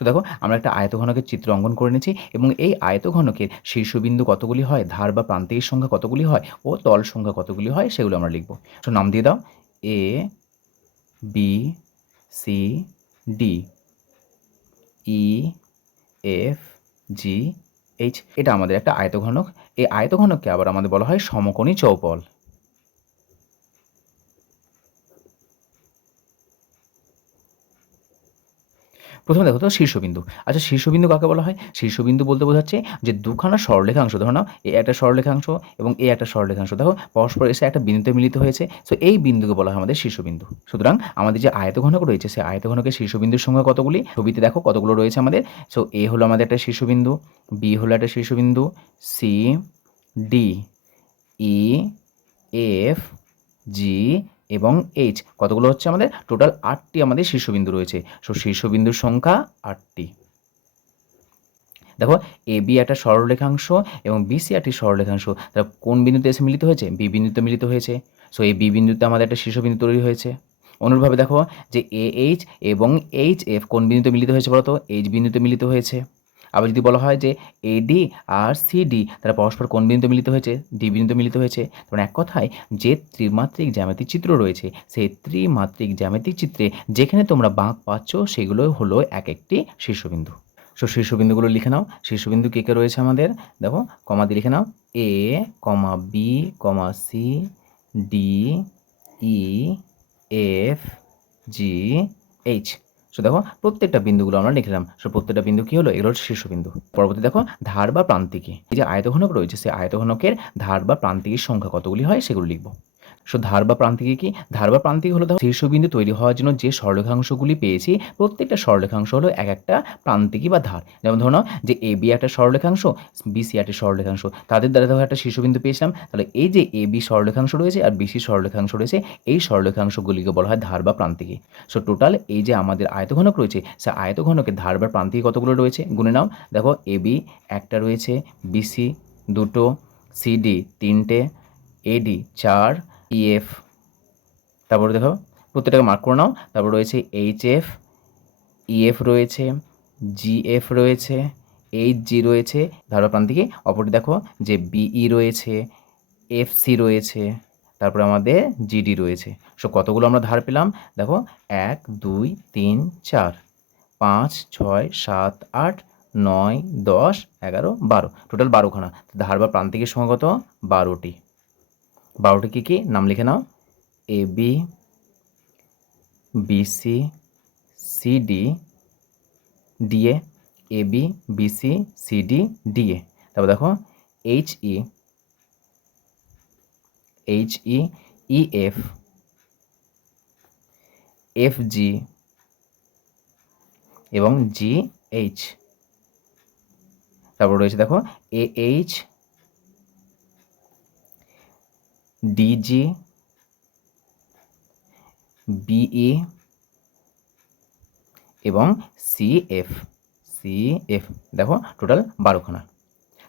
তো দেখো, আমরা একটা আয়তঘনকের চিত্র অঙ্কন করে নিয়েছি এবং এই আয়তঘনকের শীর্ষবিন্দু কতগুলি হয়? ধার বা প্রান্তিক সংখ্যা কতগুলি হয়? ও তল সংখ্যা কতগুলি হয়? সেগুলো আমরা লিখব। তো নাম দিয়ে দাও। A B C D E F G H এটা আমাদের একটা আয়তঘনক। এই আয়তঘনককে আবার আমাদের বলা হয় সমকোণী চৌপল। প্রথমে দেখো তো শীর্ষবিন্দু। আচ্ছা শীর্ষবিন্দু কাকে বলা হয়? শীর্ষবিন্দু বলতে বোঝাচ্ছে যে দুখানা সরলরেখাংশ, ধরো না, এ একটা সরলরেখাংশ এবং এ একটা সরলরেখাংশ। দেখো, পরস্পর এসে একটা বিন্দুতে মিলিত হয়েছে সো এই বিন্দুকে বলা হয় আমাদের শীর্ষবিন্দু। সুতরাং আমাদের যে আয়তঘনক রয়েছে, সেই আয়তঘনকের শীর্ষবিন্দুর সংখ্যা কতগুলি? ছবিতে দেখো কতগুলো রয়েছে আমাদের। সো এ হলো আমাদের একটা শীর্ষবিন্দু বি হলো একটা শীর্ষবিন্দু C D E F G এবং এইচ কতগুলো হচ্ছে আমাদের? টোটাল আটটি আমাদের শীর্ষবিন্দু রয়েছে। সো শীর্ষবিন্দুর সংখ্যা আটটি। দেখো এ বি একটা সরলরেখাংশ এবং বিসি একটি সরলরেখাংশ। তারা কোন বিন্দুতে এসে মিলিত হয়েছে? বি বিন্দুতে মিলিত হয়েছে। সো এই বি বিন্দুতে আমাদের একটা শীর্ষবিন্দু তৈরি হয়েছে। অনুরূপভাবে দেখো যে এ এইচ এবং এইচ এফ কোন বিন্দুতে মিলিত হয়েছে বলতো? এইচ বিন্দুতে মিলিত হয়েছে। আবার যদি বলা হয় যে এডি আর সিডি তারা পরস্পর কোন বিন্দুতে মিলিত হয়েছে? ডি বিন্দুতে মিলিত হয়েছে। তখন এক কথায় যে ত্রিমাত্রিক জ্যামিতিক চিত্র রয়েছে, সেই ত্রিমাত্রিক জ্যামিতিক চিত্রে যেখানে তোমরা বাঁক পাচ্ছ, সেগুলো হলো এক একটি শীর্ষবিন্দু। সো শীর্ষবিন্দুগুলো লিখে নাও। শীর্ষবিন্দু কে কে রয়েছে আমাদের? দেখো, কমা দিয়ে লিখে নাও। A comma B comma C D E F G H so দেখো, প্রত্যেকটা বিন্দুগুলো আমরা লিখলাম সো প্রত্যেকটা বিন্দু কি হলো? এগুলো হচ্ছে শীর্ষবিন্দু। পরবর্তী দেখো, ধার বা প্রান্তিকে। এই যে আয়তঘনক রয়েছে, সেই আয়তঘনকের ধার বা প্রান্তিকের সংখ্যা কতগুলি হয় সেগুলো লিখব। সো ধার বা প্রান্তিকে কি? ধার বা প্রান্তিক হলো দেখো শীর্ষবিন্দু তৈরি হওয়ার জন্য যে সরলেখাংশগুলি পেয়েছি, প্রত্যেকটা সরলেখাংশ হলো এক একটা প্রান্তিকই বা ধার। যেমন ধরো যে এ বি একটা সরলেখাংশ বিসি একটা সরলেখাংশ তাদের দ্বারা দেখো একটা শীর্ষবিন্দু পেয়েছিলাম, তাহলে এই যে এ বি সরলেখাংশ রয়েছে আর বিসি সরলেখাংশ রয়েছে, এই সরলেখাংশগুলিকে বলা হয় ধার বা প্রান্তিকে সো টোটাল এই যে আমাদের আয়তঘনক রয়েছে, সে আয়তঘনকের ধার বা প্রান্তিকে কতগুলো রয়েছে? গুনে নাও। দেখো এ বি একটা রয়েছে বিসি দুটো সিডি তিনটে এডি চার ইএফ তারপরে দেখো, প্রত্যেকটাকে মার্ক করে নাও। তারপর রয়েছে এইচ এফ ইএফ রয়েছে জিএফ রয়েছে এইচ জি রয়েছে। ধারবা প্রান্তিকে অপরটি দেখো, যে বিই রয়েছে এফ সি রয়েছে, তারপরে আমাদের জিডি রয়েছে। সো কতগুলো আমরা ধার পেলাম? দেখো, এক, দুই, তিন, চার, পাঁচ, ছয়, সাত, আট, নয়, দশ, এগারো, বারো। টোটাল বারোখানা। ধার বা প্রান্তিকের সংখ্যা কত? বারোটি। বারোটি কী কী? নাম লিখে নাও। A B BC CD DA A B BC CD DA তারপর দেখো H E H E E F F G এবং জি এইচ তারপর রয়েছে দেখো এ এইচ ডিজি বিই এবং সিএফ সিএফ দেখো টোটাল বারোখানা।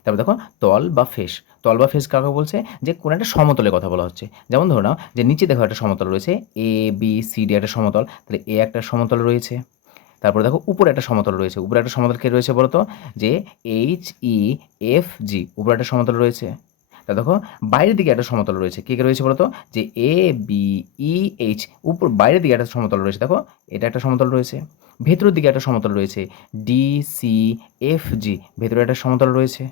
তারপর দেখো, তল বা ফেস। তল বা ফেস কাকে বলছে? যে কোনো একটা সমতলের কথা বলা হচ্ছে। যেমন ধরো নাও, যে নিচে দেখো একটা সমতল রয়েছে এ বি সি ডি একটা সমতল। তাহলে এ একটা সমতল রয়েছে। তারপরে দেখো, উপরে একটা সমতল রয়েছে। উপরে একটা সমতল কে রয়েছে বলতো? যে এইচ ই এফ জি উপরে একটা সমতল রয়েছে। তা দেখো, বাইরের দিকে একটা সমতল রয়েছে। কে রয়েছে বলতো? যে এ বি ই এইচ উপর বাইরের দিকে একটা সমতল রয়েছে। দেখো, এটা একটা সমতল রয়েছে। ভেতরের দিকে একটা সমতল রয়েছে। ডি সি এফ জি ভেতরে একটা সমতল রয়েছে।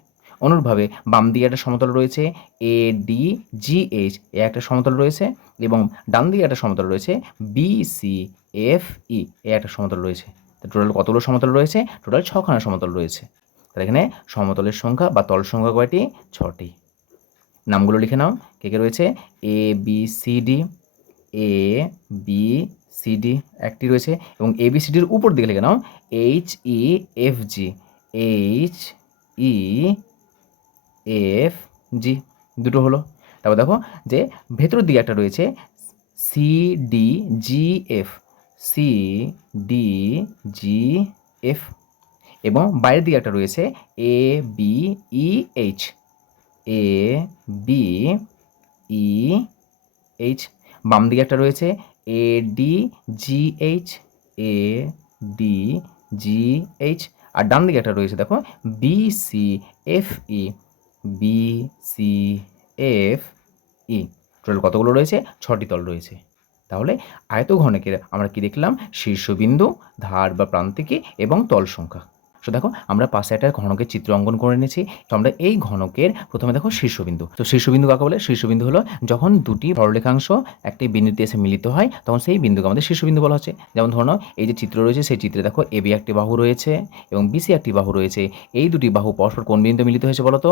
অনুরূপভাবে বাম দিকে একটা সমতল রয়েছে। A D G H A একটা সমতল রয়েছে এবং ডান দিকে একটা সমতল রয়েছে। B C F E A একটা সমতল রয়েছে। টোটাল কতগুলো সমতল রয়েছে? টোটাল ছখানা সমতল রয়েছে। তাহলে এখানে সমতলের সংখ্যা বা তল সংখ্যা কয়টি? ছটি। নামগুলো লিখে নাও। কে কে রয়েছে? A B C D A B C D একটি রয়েছে এবং এ বি সি ডির উপর দিকে লিখে নাও। H E F G H E F G দুটো হলো। তারপর দেখো যে ভেতরের দিকে একটা রয়েছে C D G F C D G F এবং বাইরের দিকে একটা রয়েছে A B E H A B E H বাম দিকে একটা রয়েছে A D G H A D G H আর ডান দিকে একটা রয়েছে, দেখো B C F E B C F E total কতগুলো রয়েছে? ছটি তল রয়েছে। তাহলে আয়তঘনকের আমরা কি দেখলাম? শীর্ষবিন্দু, ধার বা প্রান্তিকে এবং তল সংখ্যা। তো দেখো, আমরা পাশে একটা ঘনকের চিত্র অঙ্কন করে নিয়েছি। তো আমরা এই ঘনকের প্রথমে দেখো শীর্ষবিন্দু। তো শীর্ষবিন্দু কাকে বলে? শীর্ষবিন্দু হলো যখন দুটি সরলরেখাংশ একটি বিন্দুতে এসে মিলিত হয়, তখন সেই বিন্দুকে আমাদের শীর্ষবিন্দু বলা হচ্ছে। যেমন ধরো এই যে চিত্র রয়েছে, সেই চিত্রে দেখো এবি একটি বাহু রয়েছে এবং বিসি একটি বাহু রয়েছে। এই দুটি বাহু পরস্পর কোন বিন্দুতে মিলিত হয়েছে বলো তো?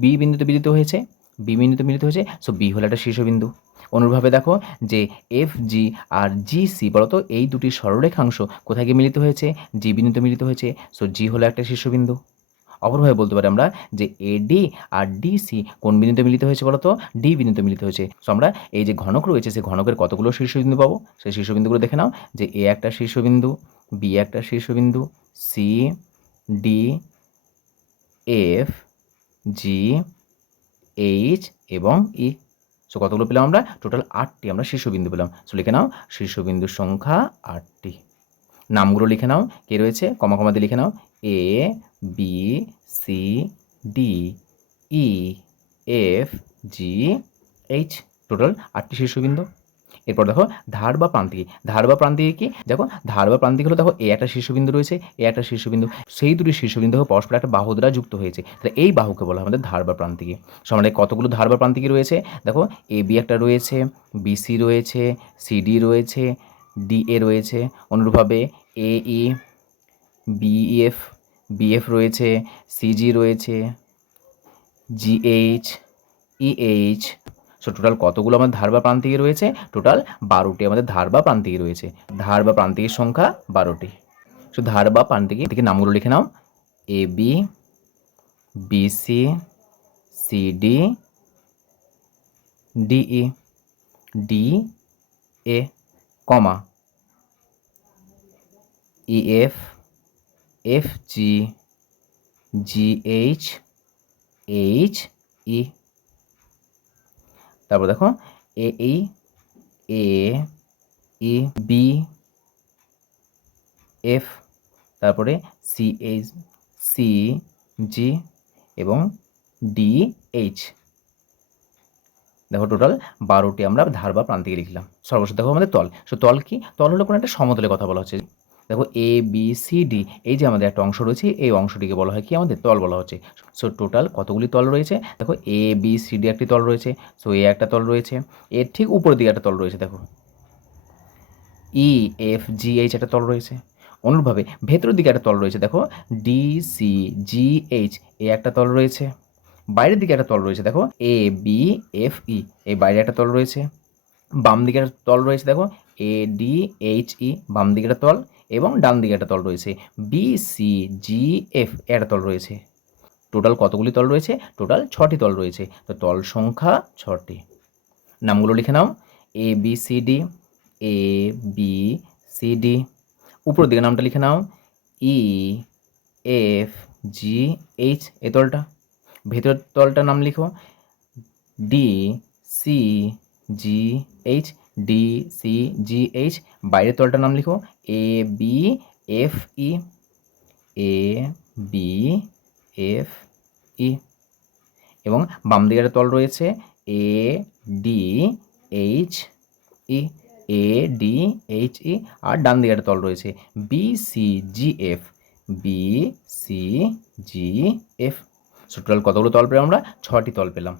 বি বিন্দুতে মিলিত হয়েছে। বি বিন্দুতে মিলিত হয়েছে। সো বি হলো একটা শীর্ষবিন্দু। অনুরূপভাবে দেখো যে এফ জি আর জি সি বলতো এই দুটি সরলরেখাংশ কোথায় গিয়ে মিলিত হয়েছে? জি বিন্দুতে মিলিত হয়েছে। সো জি হলো একটা শীর্ষবিন্দু। অপরভাবে বলতে পারি আমরা যে এডি আর ডিসি কোন বিন্দুতে মিলিত হয়েছে বলতো? ডি বিন্দুতে মিলিত হয়েছে। সো আমরা এই যে ঘনক রয়েছে সেই ঘনকের কতগুলো শীর্ষবিন্দু পাবো? সেই শীর্ষবিন্দুগুলো দেখে নাও যে এ একটা শীর্ষবিন্দু বি একটা শীর্ষবিন্দু C D F G H এবং ই সো কতগুলো পেলাম আমরা? টোটাল আটটি, আমরা শীর্ষবিন্দু পেলাম। সো লিখে নাও, শীর্ষবিন্দুর সংখ্যা আটটি। নামগুলো লিখে নাও, কে রয়েছে? কমা কমা দিয়ে লিখে নাও। A B C D E F G H total আটটি শীর্ষবিন্দু। এরপর দেখো ধার বা প্রান্তিক। ধার বা প্রান্তিকে কি? দেখো ধার বা প্রান্তিক হলো দেখো এ একটা শীর্ষবিন্দু রয়েছে, এ একটা শীর্ষবিন্দু। সেই দুটি শীর্ষবিন্দু পরস্পর একটা বাহু দ্বারা যুক্ত হয়েছে। তাহলে এই বাহুকে বলা হয় আমাদের ধার বা প্রান্তিকে। সো আমাদের কতগুলো ধার বা প্রান্তিকে রয়েছে? দেখো এ, বি একটা রয়েছে বিসি রয়েছে সিডি রয়েছে ডিএ রয়েছে। অনুরূপভাবে এ, ই বিএফ বিএফ রয়েছে সিজি রয়েছে জিএইচ ইএইচ সো টোটাল কতগুলো আমাদের ধার বা প্রান্তিকে রয়েছে? টোটাল বারোটি আমাদের ধার বা প্রান্তিকে রয়েছে। ধার বা প্রান্তিকের সংখ্যা বারোটি। সো ধার বা প্রান্তিকে থেকে নামগুলো লিখে নাও। A B BC CD DE D A comma EF F G G H H E তারপর দেখো A E A E B F তারপরে সি এইচ সি জি এবং ডি এইচ দেখো টোটাল বারোটি আমরা ধার বা প্রান্তিকে লিখলাম। সর্বশেষ দেখো আমাদের তল। সো তল কি? তল হলো কোনো একটা সমতলের কথা বলা হচ্ছে। দেখো এ বি সি ডি এই যে আমাদের একটা অংশ রয়েছে, এই অংশটিকে বলা হয় কি আমাদের তল বলা হচ্ছে। সো টোটাল কতগুলি তল রয়েছে? দেখো এ বি সি ডি একটি তল রয়েছে। সো এ একটা তল রয়েছে। এর ঠিক উপরের দিকে একটা তল রয়েছে, দেখো। ই এফ জি এইচ একটা তল রয়েছে। অনুরূপভাবে ভেতরের দিকে একটা তল রয়েছে, দেখো। D C G H A একটা তল রয়েছে। বাইরের দিকে একটা তল রয়েছে, দেখো। এ বি এফ ই এই বাইরে একটা তল রয়েছে। বাম দিকে একটা তল রয়েছে, দেখো। এ ডি এইচ ই বাম দিকে একটা তল। এবং ডান দিকে একটা তল রয়েছে বি সি জি এফ একটা তল রয়েছে। টোটাল কতগুলি তল রয়েছে? টোটাল ছটি তল রয়েছে। তো তল সংখ্যা ছটি। নামগুলো লিখে নাও। A B C D A B C D উপরের দিকে নামটা লিখে নাও। ই এফ জি এইচ এ তলটা। ভেতর তলটার নাম লিখো। D C G H D C G H বাইরের তলটার নাম লিখো। A B F E A B F E এবং বাম দিকের তল রয়েছে A D H E A D H E আর ডান দিকের তল রয়েছে B C G F B C G F so কতগুলো তল পেলাম আমরা? ছটি তল পেলাম।